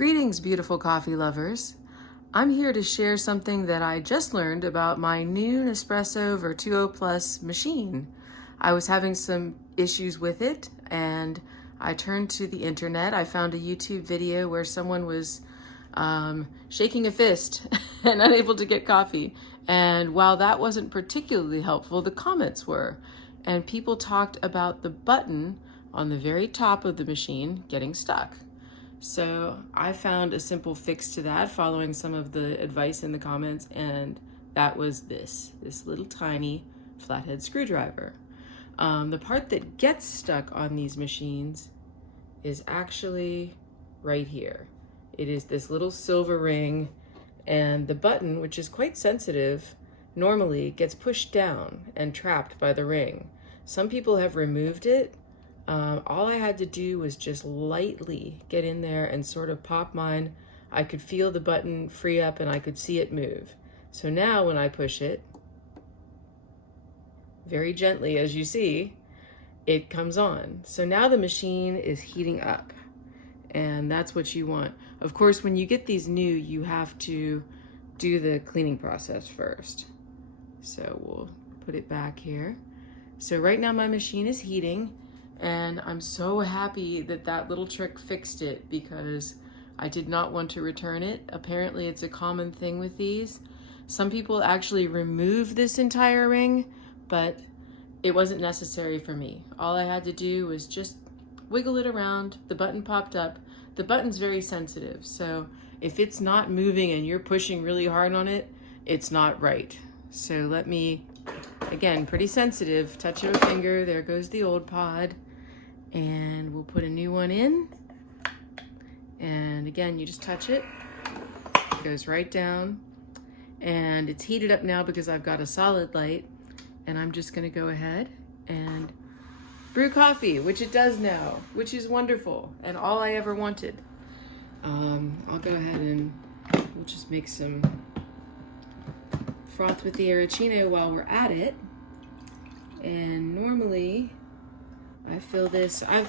Greetings, beautiful coffee lovers. I'm here to share something that I just learned about my new Nespresso Vertuo Plus machine. I was having some issues with it and I turned to the internet. I found a YouTube video where someone was shaking a fist and unable to get coffee. And while that wasn't particularly helpful, the comments were. And people talked about the button on the very top of the machine getting stuck. So I found a simple fix to that following some of the advice in the comments, and that was this little tiny flathead screwdriver. The part that gets stuck on these machines is actually right here. It is this little silver ring, and the button, which is quite sensitive, normally gets pushed down and trapped by the ring. Some people have removed it. All I had to do was just lightly get in there and sort of pop mine. I could feel the button free up and I could see it move. So now when I push it, very gently as you see, it comes on. So now the machine is heating up, and that's what you want. Of course, when you get these new, you have to do the cleaning process first. So we'll put it back here. So right now my machine is heating, and I'm so happy that that little trick fixed it because I did not want to return it. Apparently it's a common thing with these. Some people actually remove this entire ring, but it wasn't necessary for me. All I had to do was just wiggle it around. The button popped up. The button's very sensitive, so if it's not moving and you're pushing really hard on it, it's not right. So let me, again, pretty sensitive, touch of a finger, there goes the old pod. And we'll put a new one in. And again, you just touch it. It goes right down. And it's heated up now because I've got a solid light. And I'm just gonna go ahead and brew coffee, which it does now, which is wonderful and all I ever wanted. I'll go ahead and we'll just make some froth with the arancino while we're at it. And normally, I fill this. I've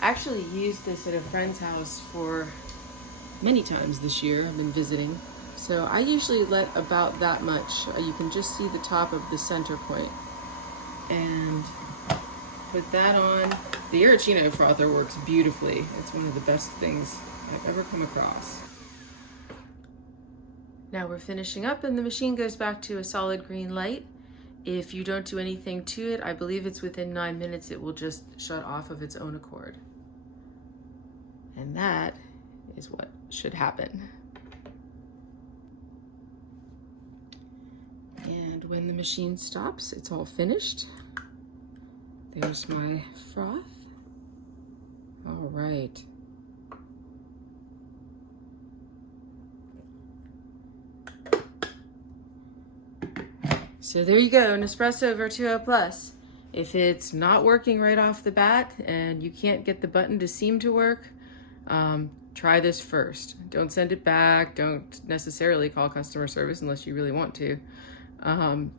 actually used this at a friend's house for many times this year. I've been visiting. So I usually let about that much. You can just see the top of the center point. And put that on. The arancino frother works beautifully. It's one of the best things I've ever come across. Now we're finishing up and the machine goes back to a solid green light. If you don't do anything to it, I believe it's within 9 minutes, it will just shut off of its own accord. And that is what should happen. And when the machine stops, it's all finished. There's my froth. All right. So there you go, Nespresso Vertuo Plus. If it's not working right off the bat and you can't get the button to seem to work, try this first. Don't send it back. Don't necessarily call customer service unless you really want to.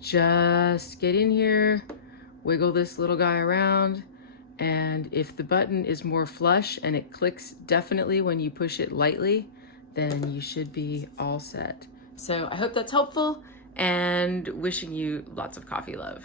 Just get in here, wiggle this little guy around, and if the button is more flush and it clicks definitely when you push it lightly, then you should be all set. So I hope that's helpful, and wishing you lots of coffee love.